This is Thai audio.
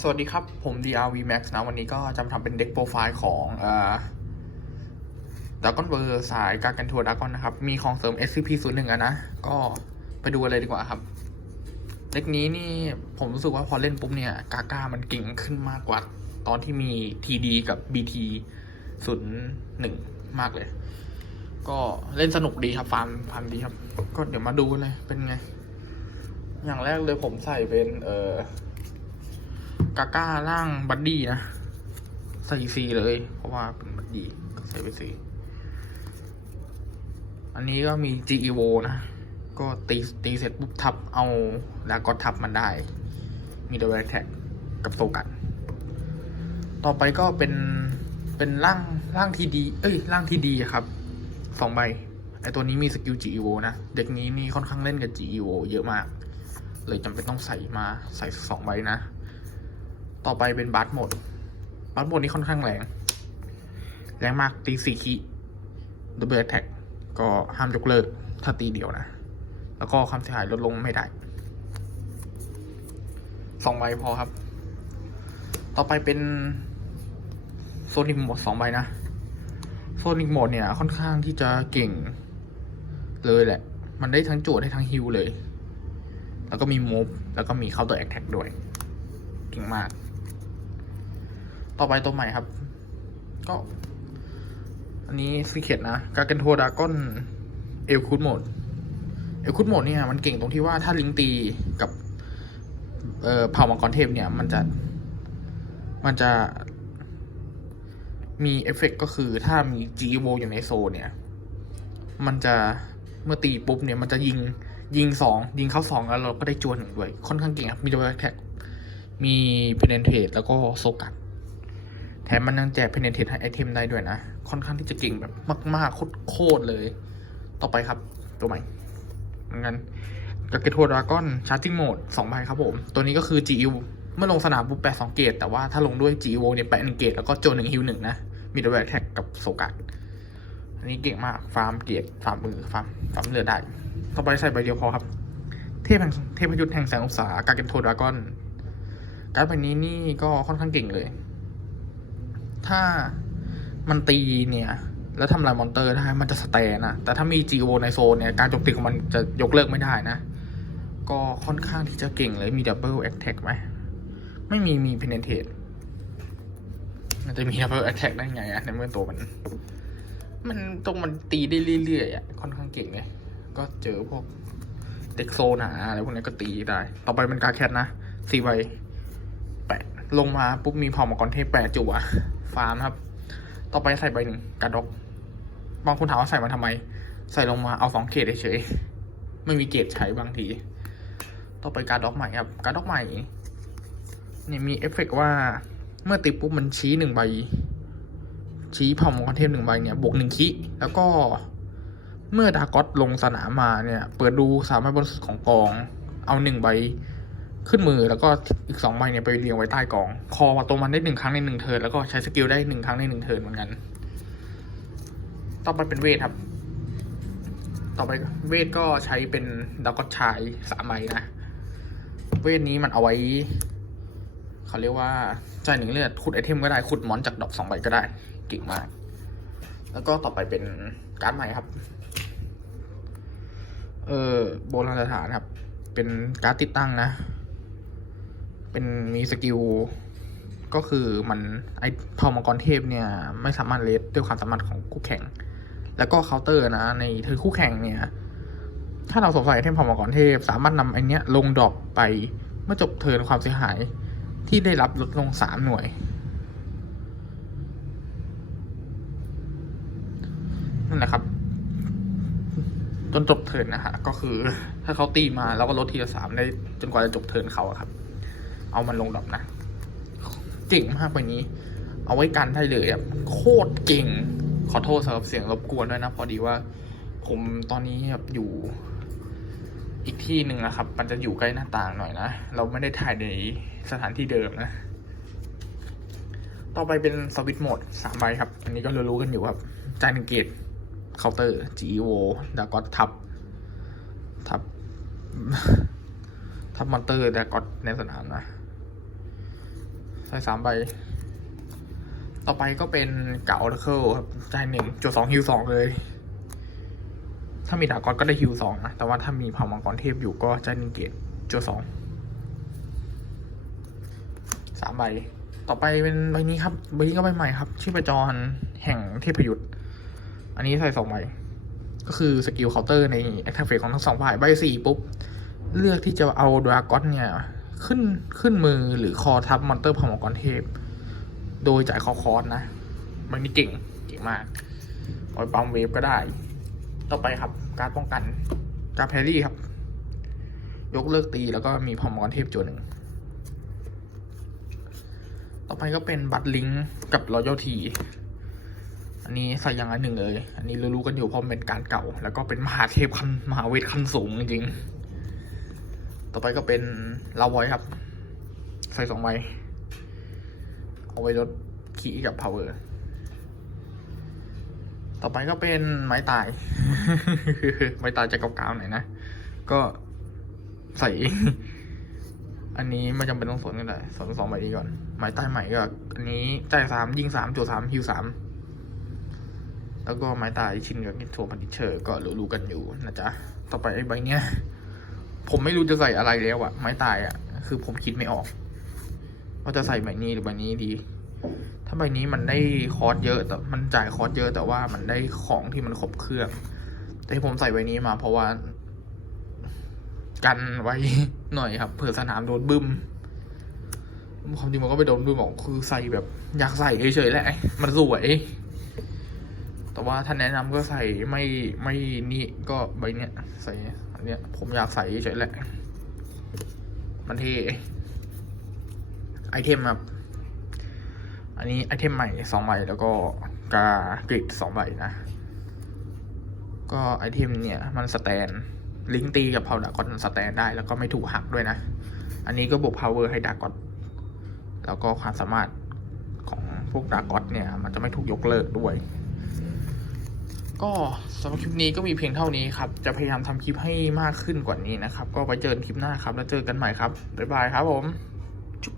สวัสดีครับ ผม DRV Max นะ วันนี้ก็จะมาทำเป็นเด็กโปรไฟล์ของเอ่อดากอนเบอร์สายการกันทัวร์ดากอนนะครับ มีของเสริม SCP 0 1อะนะ ก็ไปดูกันเลยดีกว่าครับ เด็กนี้นี่ผมรู้สึกว่าพอเล่นปุ๊บเนี่ย กาก้ามันเก่งขึ้นมากกว่า ตอนที่มี TD กับ BT 0 1 มากเลย ก็เล่นสนุกดีครับฟาร์มฟาร์มดีครับ ก็เดี๋ยวมาดูเลยเป็นไง อย่างแรกเลยผมใส่เป็นเอ่อ กาก้าล่างบัดดี้นะใส่ซีเลย เพราะว่าเป็นบัดดี้ก็ใส่ไปซีอันนี้ก็มี GEVO นะ ก็ตีตีเสร็จปุ๊บทับเอาแล้วก็ทับมันได้ มีด o ว b แท็กกับโซกัน ต่อไปก็เป็นเป็นร่างร่างที่ดี เอ้ยร่างที่ดีครับสองใบไอตัวนี้มีสกิล GEVO นะ เด็กนี้นี่ค่อนข้างเล่นกับ GEVO เยอะมาก เลยจำเป็นต้องใส่มาใส่สองใบนะ ต่อไปเป็นบัตหมด บัตหมดนี้ค่อนข้างแรง แรงมากตีสี่คีดับเบิลแท็กก็ห้ามยกเลิก ถ้าตีเดียวนะ แล้วก็ความเสียหายลดลงไม่ได้สองใบพอครับ ต่อไปเป็นโซนิกโหมดสองใบนะโซนิกโหมดเนี่ย ค่อนข้างที่จะเก่งเลยแหละ มันได้ทั้งโจทย์ได้ทั้งฮิลเลย แล้วก็มีมูฟแล้วก็มีเคาน์เตอร์แอคแท็กด้วย เก่งมาก ต่อไปตัวใหม่ครับ ก็ อันนี้ซีเคดนะกาเกนโทดากอนเอลคูดโหมดเอลคูดโหมดเนี่ยมันเก่งตรงที่ว่าถ้าลิงตีกับเอ่อเผ่ามังกรเทพเนี่ย มันจะ มันจะมีเอฟเฟกต์ก็คือถ้ามี g e v o อยู่ในโซนเนี่ย มันจะเมื่อตีปุ๊บเนี่ย มันจะยิงยิงสองยิงเข้าสองแล้วเราก็ได้จวนหนึ่งด้วย ค่อนข้างเก่งครับ มีดับเบิลแท็กมีเพนเทรตแล้วก็โซกัด ถมมันยังแจกเพนเทรตให้ไอเทมได้ด้วยนะ ค่อนข้างที่จะเก่งแบบมาก ๆ โคตรๆเลย ต่อไปครับ ตัวใหม่เหมือนกันกาเกโทดราก้อนชาร์จิงโหมดสองใบครับผม ตัวนี้ก็คือ GU เมื่อลงสนามปุ๊บแปะสองเกต แต่ว่าถ้าลงด้วย GU เนี่ยแปะหนึ่งเกต แล้วก็โจหนึ่งฮิวหนึ่งนะ มีดับเบิลแท็กกับโซกัดอันนี้เก่งมาก ฟาร์มเกตฟาร์มมือ ฟาร์มฟาร์มเลือได้ ต่อไปใส่ใบเดียวพอครับ เทพแห่งเทพยุทธแห่งแสงอุตสาหกาเกนโทดราก้อน การ์ดใบนี้นี่ก็ค่อนข้างเก่งเลย ถ้ามันตีเนี่ย แล้วทำลายมอนเตอร์ได้มันจะสแตนนะแต่ถ้ามี g ีโอในโซนเนี่ย การโจมตีของมันจะยกเลิกไม่ได้นะ ก็ค่อนข้างที่จะเก่งเลยมีดับเบิลแอคแท็กไหม ไม่มีมีเพนเนเทตมันจะมีดับเบิลแอคแท็กได้ไงอะในเมื่อตัวมัน มันตรงมันตีได้เรื่อยๆอะค่อนข้างเก่งเลยก็เจอพวกเด็กโซนาอะไรพวกนี้ก็ตีได้ ต่อไปเป็นการแคทนะสี่ใบแปะ ลงมาปุ๊บมีเผ่ามังกรเทพแปะจั่วฟาร์มครับ ต่อไปใส่ใบหนึ่งการดอกบางคนถามว่าใส่มาทำไม ใส่ลงมาเอาสองเกตเฉยไม่มีเกตใช้บางที ต่อไปการดอกใหม่ครับ การดอกใหม่เนี่ยมีเอฟเฟกต์ว่าเมื่อติดปุ๊บมันชี้หนึ่งใบ ชี้เผ่ามังกรเทพหนึ่งใบเนี่ยบวกหนึ่งคิแล้วก็เมื่อดากอตลงสนามมาเนี่ย เปิดดูสามใบบนสุดของกอง เอาหนึ่งใบ ขึ้นมือแล้วก็อีกสองใบเนี่ยไปเรียงไว้ใต้กอง คอตัวมันได้หนึ่งครั้งในหนึ่งเทิร์นแล้วก็ใช้สกิลได้หนึ่งครั้งในหนึ่งเทิร์นเหมือนกัน ต่อไปเป็นเวทครับ ต่อไปเวทก็ใช้เป็นดาวก็ชายสามใบนะ เวทนี้มันเอาไว้เขาเรียกว่าจ่ายหนึ่งเลือดขุดไอเทมก็ได้ขุดมอนจากดอกสองใบก็ได้เก่งมาก แล้วก็ต่อไปเป็นการ์ดใหม่ครับ เออโบราณสถานครับ เป็นการ์ดติดตั้งนะ เป็นมีสกิลก็คือมันไอเผ่ามังกรเทพเนี่ยไม่สามารถเลสด้วยความสามารถของคู่แข่ง แล้วก็เคาน์เตอร์นะ ในเธอคู่แข่งเนี่ย ถ้าเราสงสัยเทมเผ่ามังกรเทพ สามารถนำไอเนี้ยลงดรอปไปเมื่อจบเทิร์นความเสียหายที่ได้รับลดลงสามหน่วย นั่นแหละครับ จนจบเทิร์นนะฮะก็คือถ้าเขาตีมาแล้วก็ลดทีละสามได้จนกว่าจะจบเทิร์นเขาครับ เอามันลงดรอปนะเก่งมากไปนี้ เอาไว้กันได้เลยแบบโคตรเก่ง ขอโทษสำหรับเสียงรบกวนด้วยนะ พอดีว่า ผมตอนนี้แบบอยู่ อีกที่หนึ่งนะครับ มันจะอยู่ใกล้หน้าต่างหน่อยนะ เราไม่ได้ถ่ายในสถานที่เดิมนะ ต่อไปเป็นสวิตช์โหมดสามใบครับ อันนี้ก็รู้ๆกันอยู่ครับจานเกตเคาน์เตอร์ GEO แล้วก็ทับ ทับ ทับมอนเตอร์แล้วก็ในสนามนะ ส่สามใบ ต่อไปก็เป็นเก่าเคิลครับจ่ายหนึ่งจุดสองฮิวสองเลย ถ้ามีดากอนก็ได้ฮิวสองนะ แต่ว่าถ้ามีเผ่ามังกรเทพอยู่ก็จ่ายหนึ่งเกตจุดสองสามใบ ต่อไปเป็นใบนี้ครับ ใบนี้ก็ใบใหม่ครับ ชื่อประจรแห่งเทพยุทธ์อันนี้ใส่สองใบ ก็คือสกิลเคาน์เตอร์ในแอคทีฟเฟของทั้งสองฝ่ายใบสี่ปุ๊บ เลือกที่จะเอาดราก้อนเนี่ย ขึ้นขึ้นมือหรือคอทับมอนเตอร์พมังกรเทพ โดยจ่ายคอคอร์สนะ มันนี่เก่งเก่งมากเอาไปปั๊มเวฟก็ได้ ต่อไปครับ การป้องกันการแพรี่ครับ ยกเลิกตีแล้วก็มีพมังกรเทพจวหนึ่ง ต่อไปก็เป็นบัตรลิงก์กับรอยัลทีอันนี้ใส่อย่างอันหนึ่งเลย อันนี้รู้ๆกันอยู่เพราะเป็นการเก่า แล้วก็เป็นมหาเทพขั้นมหาเวทขั้นสูงจริงๆ ต่อไปก็เป็นลาวอยครับ ใส่สองใบ เอาไว้ลดคีย์กับ power ต่อไปก็เป็นไม้ตาย ไม้ตายจะก่าๆหน่อยนะ ก็ใส่ อันนี้ไม่จำเป็นต้องสนก็ได้สนสองใบนี้ก่อน ไม้ตายใหม่ก็อันนี้จ่ายสามยิงสามจุดสามฮิวสามแล้วก็ไม้ตายชินกับนิโทพันดิเชอร์ก็รู้ๆกันอยู่นะจ๊ะ ต่อไปไอ้ใบเนี้ย ผมไม่รู้จะใส่อะไรแล้วอะไม้ตายอะคือผมคิดไม่ออกว่าจะใส่ใบนี้หรือใบนี้ดี ถ้าใบนี้มันได้คอร์สเยอะแต่มันจ่ายคอร์สเยอะแต่ว่ามันได้ของที่มันครบเครื่อง แต่ที่ผมใส่ใบนี้มา เพราะว่า กันไว้หน่อยครับเผื่อสนามโดนบึ้มความจริงมันก็ไปโดนบึ้มบอกคือใส่แบบ อยากใส่เฉยๆแหละมันสวยแต่ว่าถ้าแนะนำก็ใส่ไม่ไม่นี่ก็ใบเนี้ยใส่ เนี้ยผมอยากใส่เฉยแหละ มันเท่ไอเทมครับ อันนี้ไอเทมใหม่สองใบแล้วก็กากริดสองใบนะ ก็ไอเทมเนี่ยมันสแตนลิงตีกับพาวดากอนสแตนได้แล้วก็ไม่ถูกหักด้วยนะ อันนี้ก็บวกพาวเวอร์ให้ดากอนแล้วก็ความสามารถของพวกดากอนเนี่ย มันจะไม่ถูกยกเลิกด้วย ก็สำหรับคลิปนี้ก็มีเพียงเท่านี้ครับ จะพยายามทำคลิปให้มากขึ้นกว่านี้นะครับ ก็ไปเจอกันคลิปหน้าครับ แล้วเจอกันใหม่ครับ บ๊ายบายครับผม